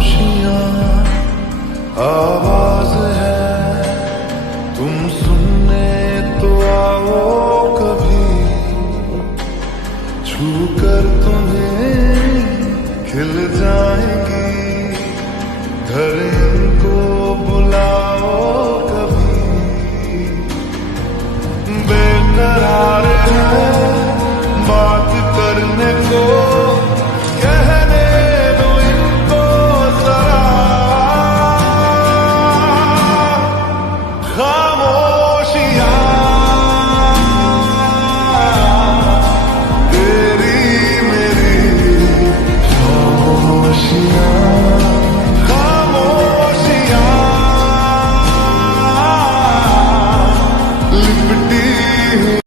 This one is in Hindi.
खामोशियां आवाज है, तुम सुनने तो आओ कभी, छू कर तुम्हें खिल जाएंगी, घर इनको बुलाओ कभी, बेकरार